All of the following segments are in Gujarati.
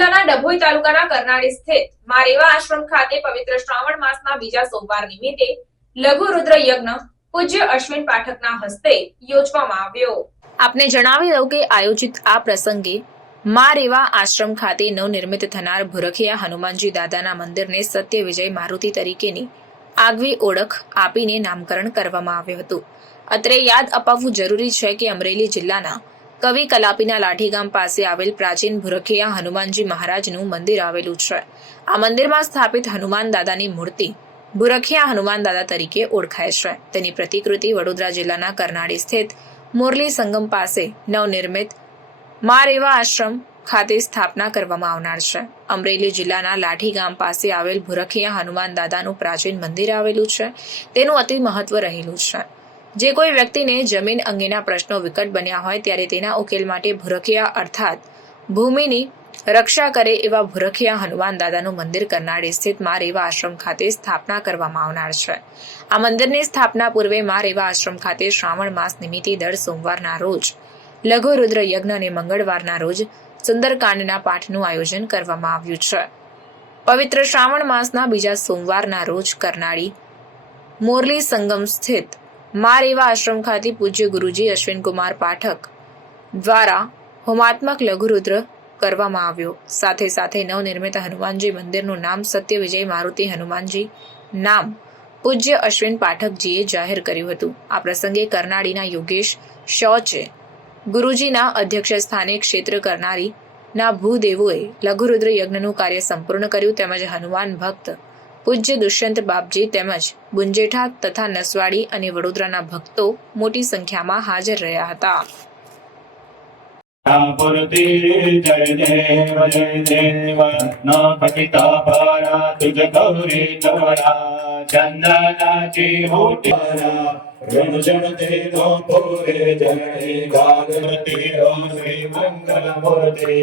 તાલુકાના કરનાળી સ્થિત મારેવા આશ્રમ ખાતે પવિત્ર શ્રાવણ માસના બીજા સોમવાર નિમિત્તે લઘુ રુદ્ર યજ્ઞ પૂજ્ય અશ્વિન પાઠકના હસ્તે યોજવામાં આવ્યો. આપને જણાવી દઉં કે આયોજિત આ પ્રસંગે મા રેવા આશ્રમ ખાતે નવનિર્મિત થનાર ભુરખિયા હનુમાનજી દાદાના મંદિરને સત્ય વિજય મારુતિ તરીકેની આગવી ઓળખ આપીને નામકરણ કરવામાં આવ્યું હતું. અત્રે યાદ અપાવવું જરૂરી છે કે અમરેલી જિલ્લાના કવિ કલાપીના લાઠી ગામ પાસે આવેલ પ્રાચીન ભુરખિયા હનુમાનજી મહારાજનું મંદિર આવેલું છે. આ મંદિરમાં સ્થાપિત હનુમાન દાદાની મૂર્તિ ભુરખિયા હનુમાન દાદા તરીકે ઓળખાય છે. તેની પ્રતિકૃતિ વડોદરા જિલ્લાના કરનાળી સ્થિત મુરલી સંગમ પાસે નવનિર્મિત મારેવા આશ્રમ ખાતે સ્થાપના કરવામાં આવનાર છે. અમરેલી જિલ્લાના લાઠી ગામ પાસે આવેલ ભુરખિયા હનુમાન દાદાનું પ્રાચીન મંદિર આવેલું છે. તેનું અતિ મહત્વ રહેલું છે. જે કોઈ વ્યક્તિને જમીન અંગેના પ્રશ્નો વિકટ બન્યા હોય ત્યારે તેના ઉકેલ માટે ભુરખિયા અર્થાત ભૂમિની રક્ષા કરે એવા ભુરખિયા હનુમાન દાદાનું મંદિર કરનાળી સ્થિત મા રેવા આશ્રમ ખાતે સ્થાપના કરવામાં આવનાર છે. આ મંદિરની સ્થાપના પૂર્વે મા રેવા આશ્રમ ખાતે શ્રાવણ માસ નિમિત્તે દર સોમવારના રોજ, લઘુ રુદ્ર યજ્ઞ અને મંગળવારના રોજ સુંદરકાંડના પાઠનું આયોજન કરવામાં આવ્યું છે. પવિત્ર શ્રાવણ માસના બીજા સોમવારના રોજ કરનાળી મોરલી સંગમ સ્થિત માર એવા આશ્રમ ખાતે પૂજ્ય ગુરુજી અશ્વિનકુમાર પાઠક દ્વારા હોમાત્મક લઘુરુદ્ર કરવામાં આવ્યો. સાથે સાથે નવનિર્મિત હનુમાનજી મંદિરનું નામ સત્ય વિજય મારુતિ હનુમાનજી નામ પૂજ્ય અશ્વિન પાઠકજીએ જાહેર કર્યું હતું. આ પ્રસંગે કરનાળીના યોગેશ શૌચે ગુરુજીના અધ્યક્ષ સ્થાને ક્ષેત્ર કરનારી ના ભૂદેવોએ લઘુરુદ્ર યજ્ઞનું કાર્ય સંપૂર્ણ કર્યું. તેમજ હનુમાન ભક્ત પૂજ્ય દુષ્યંત બાપજી તેમજ બુંજેઠા તથા નસવાડી અને વડોદરાના ભક્તો મોટી સંખ્યામાં હાજર રહ્યા હતા. જય દેવ ન પતિતા પારા તુજ ગૌરી તોરા ચંદનાચી મોટી રણ જન દેવો પૂરે જય ગાગવતી ઓ શ્રી મંગલ મૂર્તિ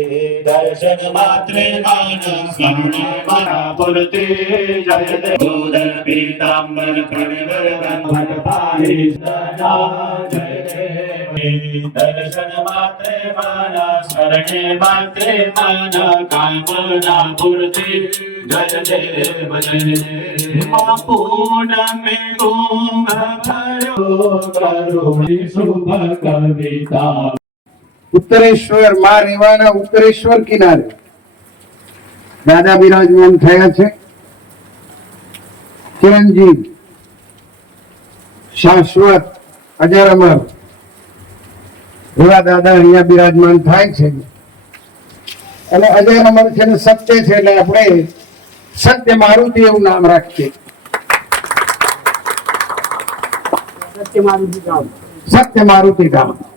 દર્શન માત્રે માન શરણે માત્રે માના કામના પૂર્તિ દેવ જય દેવ કુંભ ભયો કરુણી શુભ કવિતા ઉત્તરેશ્વર, માં રેવાના ઉત્તરેશ્વર કિનારે દાદા બિરાજમાન થયા છે. ચિરંજીવ શાશ્વત અજર અમર એવા દાદા અહીંયા બિરાજમાન થાય છે. અને અજય અમર છે ને સત્ય છે એટલે આપણે સત્ય મારુતિ એવું નામ રાખીએ. સત્ય મારુતિ ધામ સત્ય મારુતિ અસમીર્યાઉ